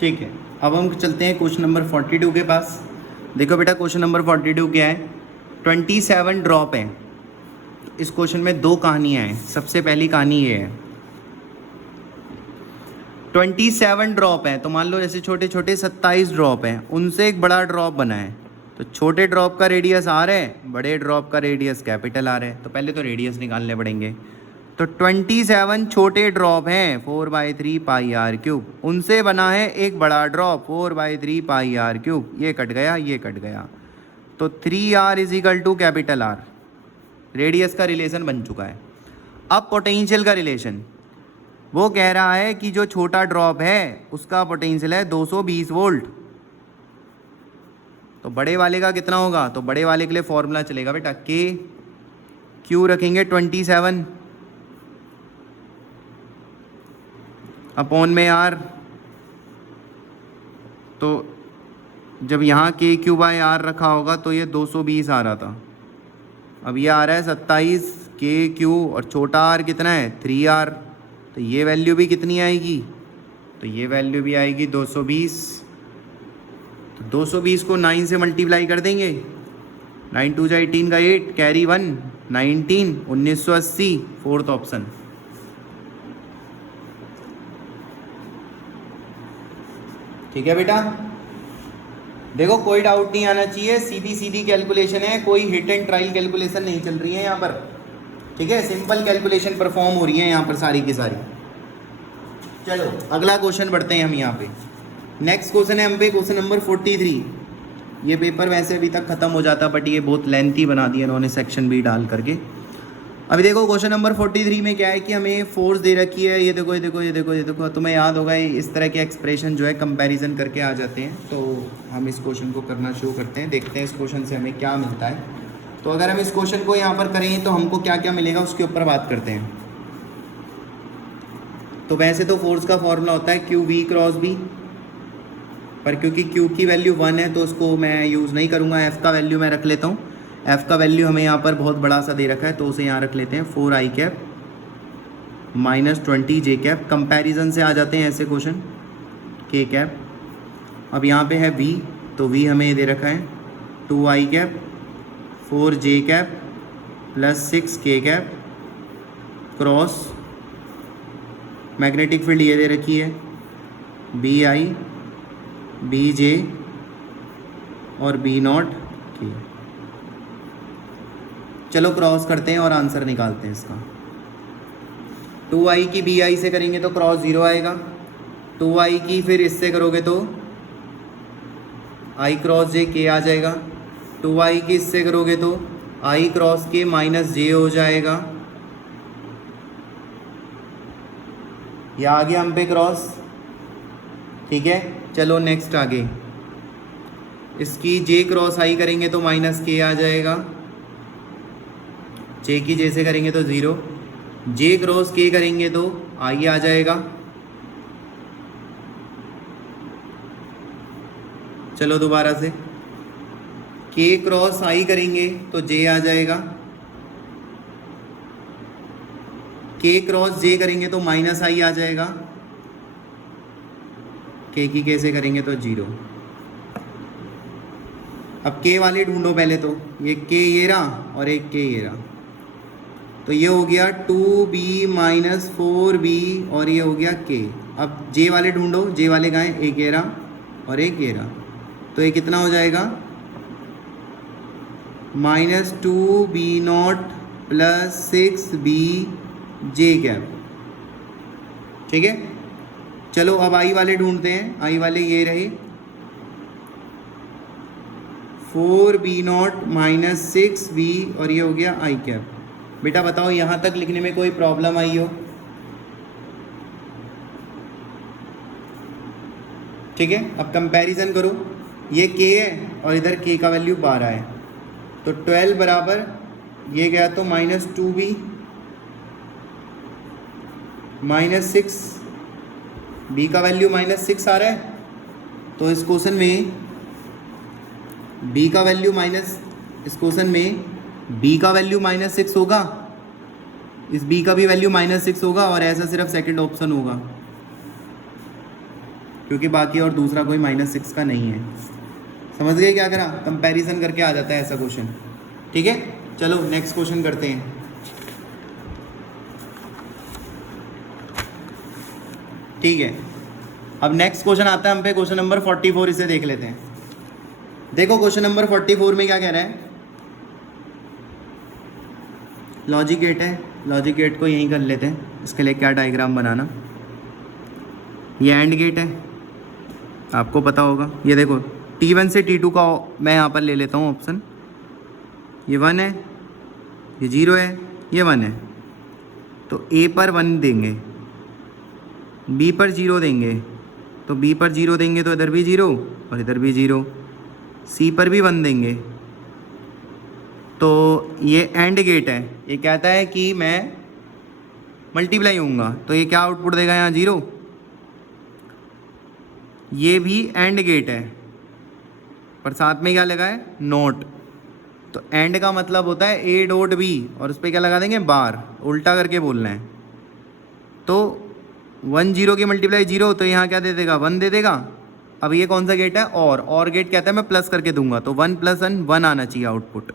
ठीक है, अब हम चलते हैं क्वेश्चन नंबर 42 के पास। देखो बेटा क्वेश्चन नंबर 42 क्या है, 27 ड्रॉप है। इस क्वेश्चन में दो कहानियाँ हैं। सबसे पहली कहानी ये है, 27 ड्रॉप है, तो मान लो जैसे छोटे छोटे 27 ड्रॉप हैं, उनसे एक बड़ा ड्रॉप बना है। तो छोटे ड्रॉप का रेडियस आर है, बड़े ड्रॉप का रेडियस कैपिटल आर है। तो पहले तो रेडियस निकालने पड़ेंगे। तो 27 छोटे ड्रॉप हैं 4/3 पाई आर क्यूब, उनसे बना है एक बड़ा ड्रॉप 4/3 पाई आर क्यूब। ये कट गया, ये कट गया, तो 3r is equal to capital R. Radius का रिलेशन बन चुका है। अब पोटेंशियल का रिलेशन, वो कह रहा है कि जो छोटा ड्रॉप है उसका पोटेंशियल है 220 वोल्ट। तो बड़े वाले का कितना होगा, तो बड़े वाले के लिए फॉर्मूला चलेगा बेटा, के क्यू रखेंगे 27 अपॉन में आर। तो जब यहाँ के क्यू बाय आर रखा होगा तो ये 220 आ रहा था। अब ये आ रहा है 27 के क्यू, और छोटा आर कितना है 3r। तो ये वैल्यू भी कितनी आएगी, तो ये वैल्यू भी आएगी 220। तो 220 को 9 से मल्टीप्लाई कर देंगे, 9 2 जा 18 का 8, कैरी 1 19, 1980, फोर्थ ऑप्शन। ठीक है बेटा, देखो कोई डाउट नहीं आना चाहिए, सीधी सीधी कैलकुलेशन है, कोई हिट एंड ट्रायल कैलकुलेशन नहीं चल रही है यहाँ पर। ठीक है, सिंपल कैलकुलेशन परफॉर्म हो रही है यहाँ पर सारी की सारी। चलो अगला क्वेश्चन बढ़ते हैं हम यहाँ पे। नेक्स्ट क्वेश्चन है हम पे क्वेश्चन नंबर 43। ये पेपर वैसे अभी तक खत्म हो जाता, बट ये बहुत लेंथी बना दिया इन्होंने सेक्शन भी डाल करके। अभी देखो क्वेश्चन नंबर 43 में क्या है कि हमें फोर्स दे रखी है, ये देखो ये देखो ये देखो ये देखो। तुम्हें याद होगा इस तरह के एक्सप्रेशन जो है कंपैरिजन करके आ जाते हैं। तो हम इस क्वेश्चन को करना शुरू करते हैं, देखते हैं इस क्वेश्चन से हमें क्या मिलता है। तो अगर हम इस क्वेश्चन को यहाँ पर करें तो हमको क्या क्या मिलेगा उसके ऊपर बात करते हैं। तो वैसे तो फोर्स का फॉर्मूला होता है क्यू वी क्रॉस बी, पर क्योंकि क्यू की वैल्यू 1 है तो उसको मैं यूज़ नहीं करूँगा। एफ़ का वैल्यू मैं रख लेता हूँ। एफ़ का वैल्यू हमें यहाँ पर बहुत बड़ा सा दे रखा है, तो उसे यहाँ रख लेते हैं 4i कैप माइनस 20 जे कैप। कंपैरिजन से आ जाते हैं ऐसे क्वेश्चन, के कैप। अब यहाँ पे है v, तो v हमें दे रखा है 2i cap 4j cap plus 6k cap cross magnetic field ये दे रखी है bi bj और b नॉट k। चलो क्रॉस करते हैं और आंसर निकालते हैं इसका। 2i की bi से करेंगे तो क्रॉस 0 आएगा। 2i की फिर इससे करोगे तो i क्रॉस j k आ जाएगा। 2i की इससे करोगे तो i cross k minus j हो जाएगा। यह आ गया हम पे क्रॉस। ठीक है, चलो नेक्स्ट आगे। इसकी j क्रॉस i करेंगे तो माइनस k आ जाएगा। j की j से करेंगे तो 0, j क्रॉस k करेंगे तो i आ जाएगा। चलो दोबारा से, k क्रॉस i करेंगे तो j आ जाएगा। k क्रॉस j करेंगे तो माइनस i आ जाएगा। k की k से करेंगे तो 0। अब k वाले ढूंढो पहले तो, ये k ये रहा और एक k ये रहा। तो ये हो गया 2b माइनस 4b और ये हो गया k। अब j वाले ढूंढो, j वाले कहाँ हैं, एक ये रहा और एक ये रहा। तो ये कितना हो जाएगा, minus 2b not plus 6b j cap. ठीक है, चलो अब i वाले ढूंढते हैं। i वाले ये रहे 4b नॉट माइनस 6b और ये हो गया i कैप। बेटा बताओ यहाँ तक लिखने में कोई प्रॉब्लम आई हो? ठीक है, अब कंपैरिजन करो। ये k है और इधर k का वैल्यू 12 है, तो 12 बराबर ये गया तो माइनस 2b माइनस 6, b का वैल्यू माइनस 6 आ रहा है। तो इस क्वेश्चन में b का वैल्यू माइनस, इस क्वेश्चन में b का वैल्यू माइनस 6 होगा, इस b का भी वैल्यू माइनस 6 होगा और ऐसा सिर्फ सेकंड ऑप्शन होगा। क्योंकि बाकी और दूसरा कोई -6 का नहीं है। समझ गए क्या करा? कंपैरिजन करके आ जाता है ऐसा क्वेश्चन। ठीक है, चलो नेक्स्ट क्वेश्चन करते हैं। ठीक है, अब नेक्स्ट क्वेश्चन आता है हम पे, क्वेश्चन नंबर 44, इसे देख लेते हैं। देखो क्वेश्चन नंबर 44 में क्या कह रहा है, लॉजिक गेट है। लॉजिक गेट को यहीं कर लेते हैं। इसके लिए क्या डायग्राम बनाना, ये एंड गेट है, आपको पता होगा। ये देखो T1 से T2 का मैं यहाँ पर ले लेता हूँ ऑप्शन। ये 1 है, ये 0 है, ये 1 है। तो A पर 1 देंगे, B पर 0 देंगे, तो B पर 0 देंगे तो इधर भी 0 और इधर भी 0। C पर भी 1 देंगे, तो ये एंड गेट है। ये कहता है कि मैं मल्टीप्लाई होऊंगा, तो ये क्या आउटपुट देगा यहाँ 0। ये भी एंड गेट है, पर साथ में क्या लगा है, नोट। तो एंड का मतलब होता है A डॉट B, और उस पर क्या लगा देंगे, बार। उल्टा करके बोलना है। तो 1 0 की मल्टीप्लाई 0, तो यहाँ क्या दे देगा, 1 दे देगा। अब ये कौन सा गेट है, और गेट कहता है मैं प्लस करके दूंगा, तो 1 + 1 1 आना चाहिए आउटपुट।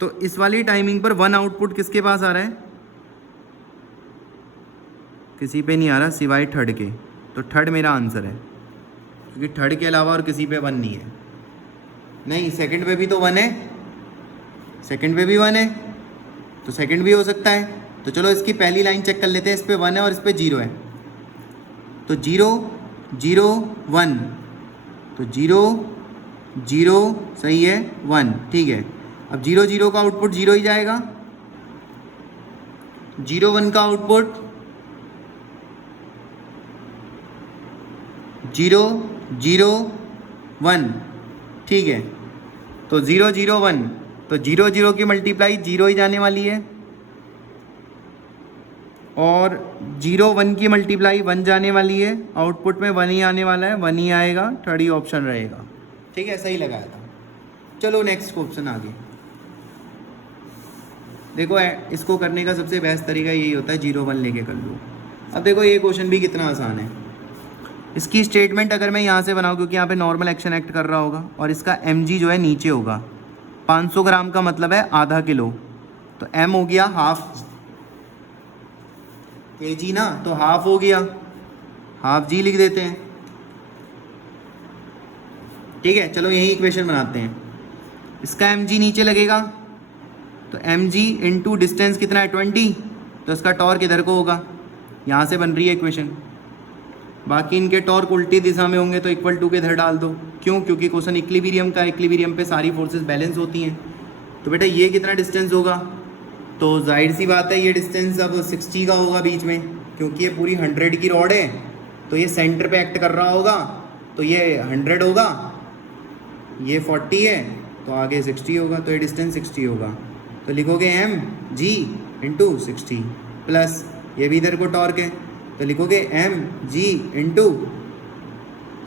तो इस वाली टाइमिंग पर 1 आउटपुट किसके पास आ रहा है, किसी पे नहीं आ रहा सिवाय थर्ड के। तो थर्ड मेरा आंसर है, क्योंकि थर्ड के अलावा और किसी पे 1 नहीं है। नहीं, सेकंड पे भी तो 1 है, सेकंड पे भी 1 है, तो सेकंड भी हो सकता है। तो चलो इसकी पहली लाइन चेक कर लेते हैं। इस पे 1 है और इस पे 0 है, तो 0 0 1, तो 0 0 सही है, 1 ठीक है। अब 0 0 का आउटपुट 0 ही जाएगा, 0 1 का आउटपुट 0 0 1 ठीक है। तो 0 0 1, तो 0 0 की मल्टीप्लाई 0 ही जाने वाली है, और 0 1 की मल्टीप्लाई 1 जाने वाली है। आउटपुट में 1 ही आने वाला है, 1 ही आएगा, थर्ड ही ऑप्शन रहेगा। ठीक है, सही लगाया था। चलो नेक्स्ट क्वेश्चन आगे देखो। इसको करने का सबसे बेस्ट तरीका यही होता है, 0 1 लेके कर लो। अब देखो ये क्वेश्चन भी कितना आसान है। इसकी स्टेटमेंट अगर मैं यहाँ से बनाऊँ, क्योंकि यहाँ पे नॉर्मल एक्शन एक्ट कर रहा होगा, और इसका mg जो है नीचे होगा। 500 ग्राम का मतलब है आधा किलो, तो m हो गया हाफ kg ना, तो हाफ हो गया, हाफ g लिख देते हैं। ठीक है, चलो यही इक्वेशन बनाते हैं। इसका mg नीचे लगेगा, तो mg इंटू डिस्टेंस कितना है 20, तो इसका टॉर्क इधर को होगा। यहाँ से बन रही है इक्वेशन। बाकी इनके टॉर्क उल्टी दिशा में होंगे, तो इक्वल टू के इधर डाल दो। क्यों? क्योंकि क्वेश्चन इक्विलिब्रियम का, इक्विलिब्रियम पे सारी फोर्सेस बैलेंस होती हैं। तो बेटा ये कितना डिस्टेंस होगा, तो जाहिर सी बात है ये डिस्टेंस अब 60 का होगा बीच में, क्योंकि ये पूरी 100 की रॉड है, तो ये सेंटर पे एक्ट कर रहा होगा, तो ये 100 होगा, ये 40 है, तो आगे 60 होगा, तो ये डिस्टेंस 60 होगा। तो लिखोगे mg इंटू 60 प्लस ये भी इधर को टॉर्क है, तो लिखोगे mg इंटू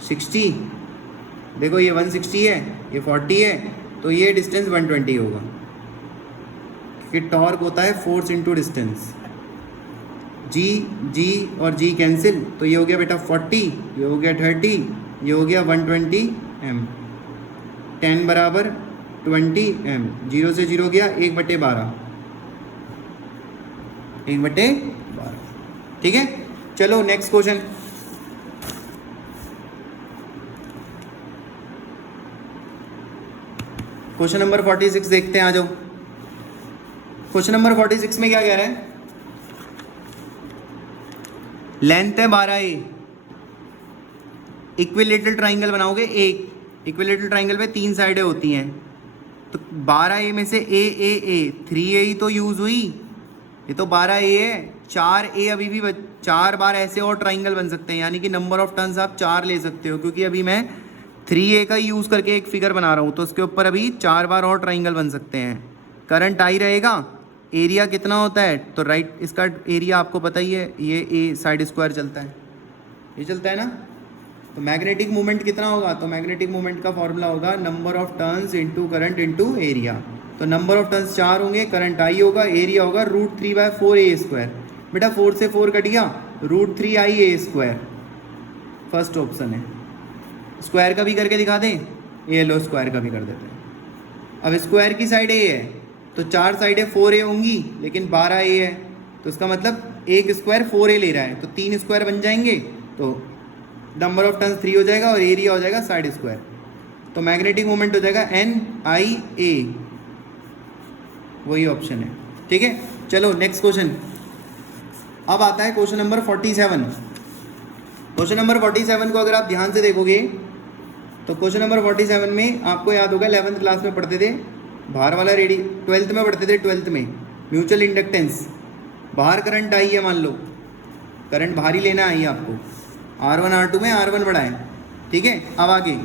60। देखो ये 160 है, ये 40 है, तो ये डिस्टेंस 120 होगा, क्योंकि टॉर्क होता है फोर्स इंटू डिस्टेंस। g और g कैंसिल, तो ये हो गया बेटा 40, ये हो गया 30, ये हो गया 120 m। 10 बराबर 20 m, 0 से 0 गया 1/12, 1/12। ठीक है, चलो नेक्स्ट क्वेश्चन। क्वेश्चन नंबर 46 देखते हैं, आ जाओ। क्वेश्चन नंबर 46 में क्या कह रहा है, लेंथ है 12a, इक्विलेटरल ट्राइंगल बनाओगे। एक इक्विलेटरल ट्राइंगल पे 3 साइडें होती हैं, तो 12a में से a 3a ही तो यूज हुई, ये तो 12a है। 4a अभी भी 4 बार ऐसे और ट्राइंगल बन सकते हैं, यानी कि नंबर ऑफ टर्न्स आप 4 ले सकते हो, क्योंकि अभी मैं 3a का यूज़ करके एक फिगर बना रहा हूँ, तो उसके ऊपर अभी 4 बार और ट्राइंगल बन सकते हैं। करंट आई रहेगा, एरिया कितना होता है, तो राइट इसका एरिया आपको पता ही है, ये a साइड स्क्वायर चलता है, ये चलता है ना। तो मैग्नेटिक मूवमेंट कितना होगा, तो मैग्नेटिक मूवमेंट का फॉर्मूला होगा number of turns into current into area. तो नंबर ऑफ टर्न्स 4 होंगे, करंट आई होगा, एरिया होगा √3/4a²। बेटा 4 से 4 कट गया, √3i a²। फर्स्ट ऑप्शन है। स्क्वायर का भी करके दिखा दें, ये लो स्क्वायर का भी कर देते हैं। अब स्क्वायर की साइड ए है तो 4 साइडें 4a होंगी, लेकिन 12a है, तो इसका मतलब एक स्क्वायर 4a ले रहा है, तो 3 स्क्वायर बन जाएंगे, तो नंबर ऑफ टर्न्स 3 हो जाएगा और एरिया हो जाएगा साइड स्क्वायर। तो मैग्नेटिक मोमेंट हो जाएगा NIA, वही ऑप्शन है। ठीक है, चलो नेक्स्ट क्वेश्चन। अब आता है क्वेश्चन नंबर 47। क्वेश्चन नंबर 47 को अगर आप ध्यान से देखोगे तो क्वेश्चन नंबर 47 में आपको याद होगा 11th क्लास में पढ़ते थे बाहर वाला 12th में पढ़ते थे, 12th में म्यूचुअल इंडक्टेंस। बाहर करंट आई है, मान लो करंट बाहर ही लेना आई है आपको, R1 R2 में R1 बड़ा है। ठीक है, अब आगे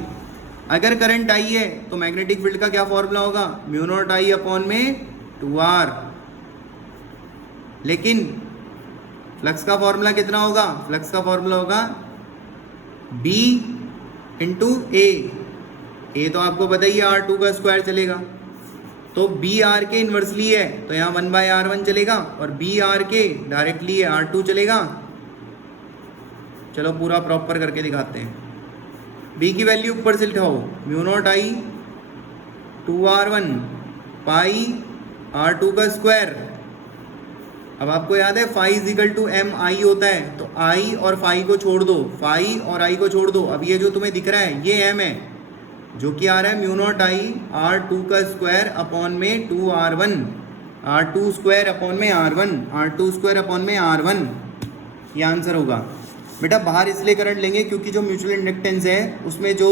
अगर करंट आई है तो मैग्नेटिक फील्ड का क्या फॉर्मूला होगा, म्यू नॉट आई अपॉन में 2R। लेकिन फ्लक्स का फॉर्मूला कितना होगा, फ्लक्स का फॉर्मूला होगा B इंटू ए तो आपको पता ही है R2 का स्क्वायर चलेगा, तो B R के इन्वर्सली है तो यहाँ 1/R1 चलेगा, और B R के डायरेक्टली है R2 चलेगा। चलो पूरा प्रॉपर करके दिखाते हैं। B की वैल्यू ऊपर से लिखाओ, mu not I 2R1 pi R2 का स्क्वायर। अब आपको याद है फाई इजिकल टू MI होता है, तो I और फाई को छोड़ दो, फाई और I को छोड़ दो। अब ये जो तुम्हें दिख रहा है ये M है, जो कि आ रहा है म्यू नॉट आई R2 का स्क्वायर अपॉन में 2R1, R2 स्क्वायर अपॉन में R1, R2 स्क्वायर अपॉन में R1, ये आंसर होगा। बेटा बाहर इसलिए करंट लेंगे क्योंकि जो म्यूचुअल इंडक्टेंस है उसमें जो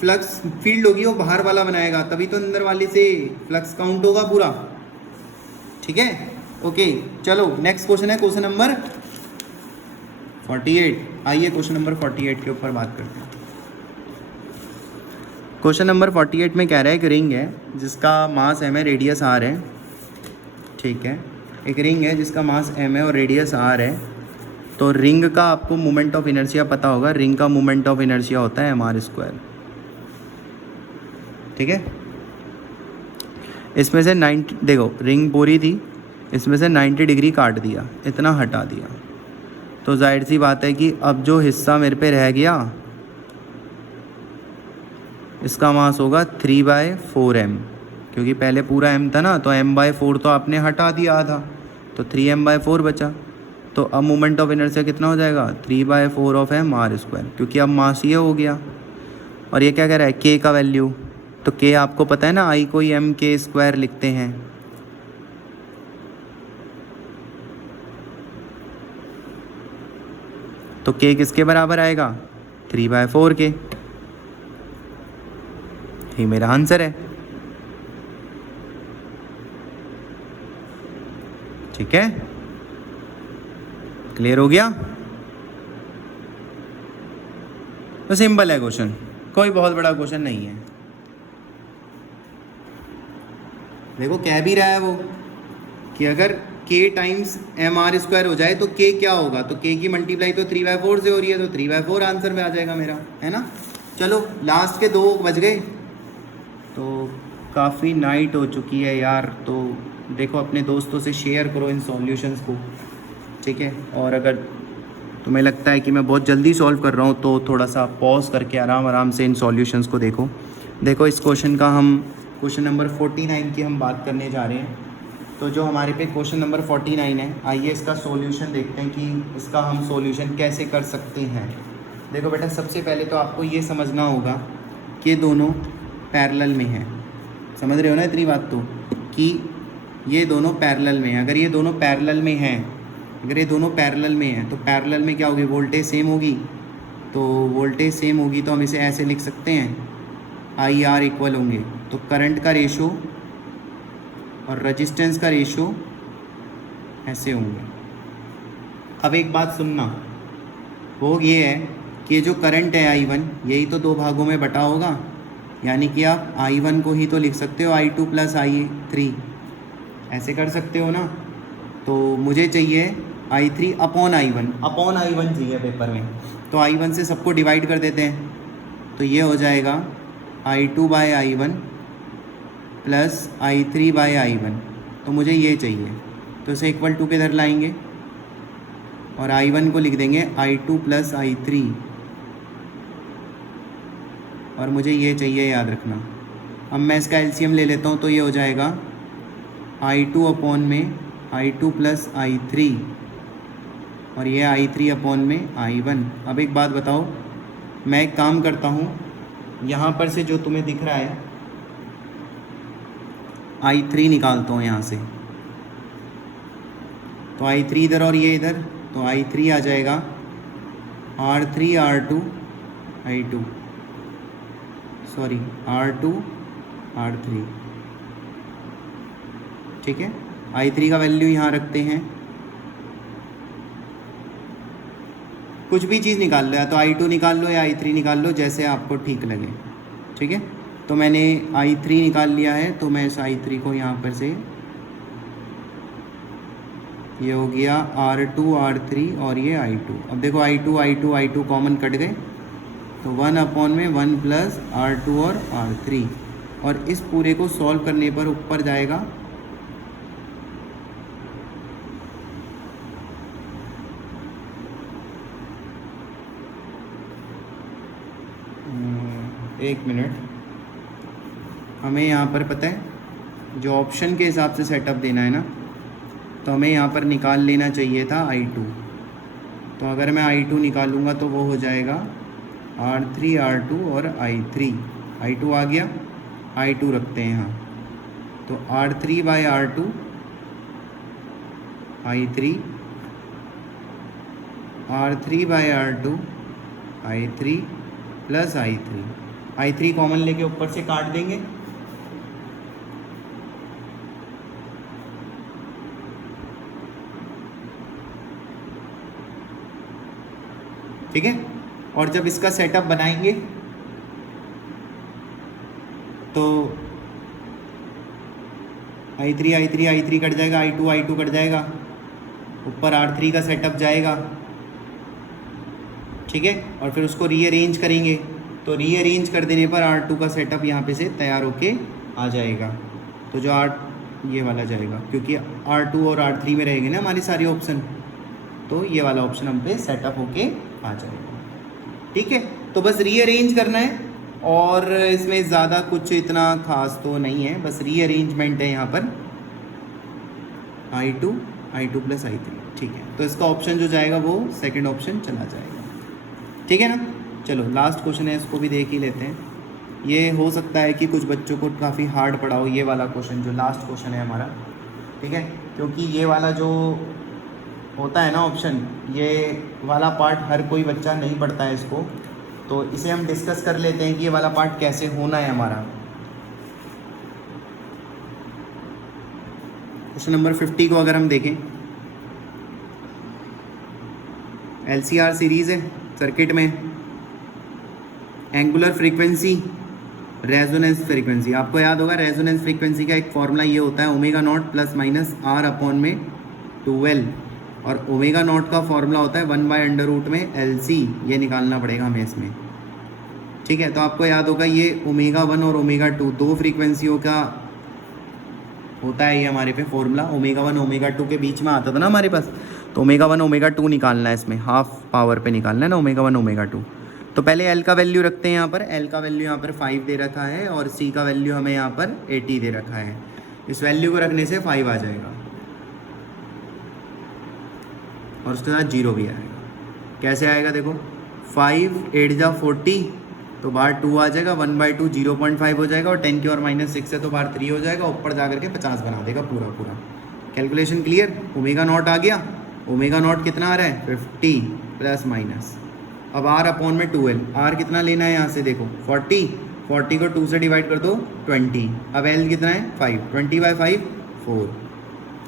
फ्लक्स फील्ड होगी वो बाहर वाला बनाएगा, तभी तो अंदर वाले से फ्लक्स काउंट होगा पूरा। ठीक है, ओके, चलो नेक्स्ट क्वेश्चन है क्वेश्चन नंबर 48। आइए क्वेश्चन नंबर 48 के ऊपर बात करते हैं। क्वेश्चन नंबर 48 में कह रहा है एक रिंग है जिसका मास m है, रेडियस r है। ठीक है, एक रिंग है जिसका मास m है और रेडियस r है। तो रिंग का आपको मोमेंट ऑफ इनर्शिया पता होगा, रिंग का मोमेंट ऑफ इनर्शिया होता है mr²। ठीक है, इसमें से 90, देखो रिंग पूरी थी, इसमें से 90 डिग्री काट दिया, इतना हटा दिया, तो जाहिर सी बात है कि अब जो हिस्सा मेरे पे रह गया इसका मास होगा 3/4m, क्योंकि पहले पूरा m था ना, तो m/4 तो आपने हटा दिया आधा, तो 3m/4 बचा। तो अब मोमेंट ऑफ इनर्शिया कितना हो जाएगा, 3/4 ऑफ mr², क्योंकि अब मास ये हो गया। और ये क्या कह रहा है, k का वैल्यू, तो k आपको पता है ना, I को ही mk² लिखते हैं। तो k किसके बराबर आएगा, 3/4 के। ये मेरा आंसर है। ठीक है, क्लियर हो गया। तो सिंपल है क्वेश्चन, कोई बहुत बड़ा क्वेश्चन नहीं है। देखो कह भी रहा है वो कि अगर k टाइम्स mr² हो जाए तो k क्या होगा, तो k की मल्टीप्लाई तो 3/4 से हो रही है, तो 3/4 आंसर में आ जाएगा मेरा, है ना। चलो लास्ट के 2 बज गए, तो काफ़ी नाइट हो चुकी है यार, तो देखो अपने दोस्तों से शेयर करो इन सॉल्यूशंस को। ठीक है, और अगर तुम्हें लगता है कि मैं बहुत जल्दी सॉल्व कर रहा हूँ तो थोड़ा सा पॉज करके आराम आराम से इन सॉल्यूशंस को देखो। देखो इस क्वेश्चन का हम क्वेश्चन नंबर 49 की हम बात करने जा रहे हैं। तो जो हमारे पे क्वेश्चन नंबर 49 है, आइए इसका सॉल्यूशन देखते हैं कि इसका हम सॉल्यूशन कैसे कर सकते हैं। देखो बेटा सबसे पहले तो आपको ये समझना होगा कि दोनों पैरेलल में हैं, समझ रहे हो ना इतनी बात, तो कि ये दोनों पैरेलल में हैं। अगर ये दोनों पैरेलल में हैं, अगर ये दोनों पैरेलल में हैं तो पैरेलल में क्या होगी, वोल्टेज सेम होगी। तो वोल्टेज सेम होगी तो हम इसे ऐसे लिख सकते हैं, IR इक्वल होंगे, तो करंट का रेशो और रजिस्टेंस का रेशो ऐसे होंगे। अब एक बात सुनना, वो ये है कि जो करंट है I1 यही तो 2 भागों में बटा होगा, यानी कि आप I1 को ही तो लिख सकते हो I2 + I3, ऐसे कर सकते हो ना। तो मुझे चाहिए I3 अपॉन I1 चाहिए पेपर में, तो I1 से सबको डिवाइड कर देते हैं, तो ये हो जाएगा I2/I1 + I3/I1, तो मुझे ये चाहिए, तो इसे इक्वल टू के इधर लाएंगे और I1 को लिख देंगे I2 + I3 और मुझे ये चाहिए, याद रखना। अब मैं इसका एलसीएम ले लेता हूँ, तो ये हो जाएगा I2 अपॉन में I2 प्लस I3 और ये I3 अपॉन में I1। अब एक बात बताओ, मैं एक काम करता हूँ, यहाँ पर से जो तुम्हें दिख रहा है I3 निकालता हूँ यहाँ से, तो I3 इधर और ये इधर, तो I3 आ जाएगा R3 R2 I2, sorry R2 R3, ठीक है। I3 का वैल्यू यहाँ रखते हैं, कुछ भी चीज़ निकाल लो, या तो I2 निकाल लो या I3 निकाल लो, जैसे आपको ठीक लगे, ठीक है। तो मैंने I3 निकाल लिया है, तो मैं इस I3 को यहाँ पर से, ये हो गया R2 R3 और ये I2। अब देखो I2 कॉमन कट गए, तो 1 अपॉन में 1 प्लस R2 और R3, और इस पूरे को सॉल्व करने पर ऊपर जाएगा एक मिनट, हमें यहाँ पर पता है जो ऑप्शन के हिसाब से सेटअप देना है ना, तो हमें यहाँ पर निकाल लेना चाहिए था I2। तो अगर मैं I2 निकालूंगा तो वो हो जाएगा R3 R2 और I2 आ गया, I2 रखते हैं यहाँ, तो R3 by R2 I3, R3 by R2 I3 plus I3 common लेके ऊपर से काट देंगे, ठीक है। और जब इसका सेटअप बनाएंगे तो I3 कट जाएगा, I2 कट जाएगा, ऊपर R3 का सेटअप जाएगा, ठीक है। और फिर उसको रीअरेंज करेंगे, तो रीअरेंज कर देने पर R2 का सेटअप यहाँ पे से तैयार होके आ जाएगा। तो जो ये वाला जाएगा, क्योंकि R2 और R3 में रहेंगे ना हमारी सारी ऑप्शन, तो ये वाला ऑप्शन हम पे सेटअप होके आ जाएगा, ठीक है। तो बस रीअरेंज करना है, और इसमें ज़्यादा कुछ इतना खास तो नहीं है, बस रीअरेंजमेंट है यहाँ पर I2 प्लस I3, ठीक है। तो इसका ऑप्शन जो जाएगा वो सेकंड ऑप्शन चला जाएगा, ठीक है ना। चलो लास्ट क्वेश्चन है, इसको भी देख ही लेते हैं। ये हो सकता है कि कुछ बच्चों को काफ़ी हार्ड पड़ा हो ये वाला क्वेश्चन, जो लास्ट क्वेश्चन है हमारा, ठीक है। क्योंकि ये वाला जो होता है ना ऑप्शन, ये वाला पार्ट हर कोई बच्चा नहीं पढ़ता है इसको, तो इसे हम डिस्कस कर लेते हैं कि ये वाला पार्ट कैसे होना है हमारा। क्वेश्चन नंबर 50 को अगर हम देखें, LCR सीरीज़ है सर्किट में, एंगुलर फ्रीक्वेंसी, रेजोनेंस फ्रीक्वेंसी। आपको याद होगा रेजोनेंस फ्रीक्वेंसी का एक फॉर्मूला ये होता है omega naught plus minus R upon में 2L, और ओमेगा नॉट का फॉर्मूला होता है 1/√में LC, ये निकालना पड़ेगा हमें इसमें, ठीक है। तो आपको याद होगा ये ओमेगा 1 और ओमेगा 2 दो फ्रीक्वेंसियों का होता है ये हमारे पे फॉर्मूला, ओमेगा 1 ओमेगा 2 के बीच में आता था ना हमारे पास, तो ओमेगा 1 ओमेगा 2 निकालना है इसमें, हाफ पावर पे निकालना है ना ओमेगा 1 ओमेगा 2। तो पहले L का वैल्यू रखते हैं यहाँ पर, L का वैल्यू यहाँ पर 5 दे रखा है, और C का वैल्यू हमें यहाँ पर 80 दे रखा है। इस वैल्यू को रखने से 5 आ जाएगा, और उसके साथ 0 भी आएगा। कैसे आएगा देखो, 5 8 जा 40, तो बाहर 2 आ जाएगा, 1/2 0.5 हो जाएगा, और 10 की और -6 है तो बाहर 3 हो जाएगा, ऊपर जा करके 50 बना देगा पूरा पूरा। Calculation clear. ओमेगा नॉट आ गया, ओमेगा नॉट कितना आ रहा है 50 प्लस माइनस, अब R अपॉन में 2L, R कितना लेना है यहाँ से देखो 40 को 2 से डिवाइड कर दो 20, अब L कितना है 5, 20/5 4,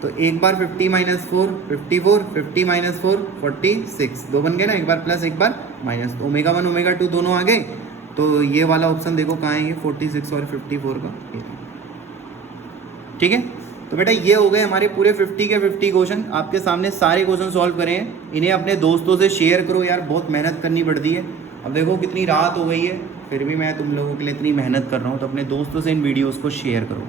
तो एक बार 50 माइनस 4 54, 50 माइनस 4 46, दो बन गए ना, एक बार प्लस एक बार माइनस, तो ओमेगा 1 ओमेगा 2 दोनों आ गए। तो ये वाला ऑप्शन देखो कहाँ है, ये 46 और 54 का, ठीक है। तो बेटा ये हो गए हमारे पूरे 50 के 50 क्वेश्चन, आपके सामने सारे क्वेश्चन सॉल्व करें हैं। इन्हें अपने दोस्तों से शेयर करो यार, बहुत मेहनत करनी पड़ती है। अब देखो कितनी रात हो गई है, फिर भी मैं तुम लोगों के लिए इतनी मेहनत कर रहा हूँ, तो अपने दोस्तों से इन वीडियोज़ को शेयर करो।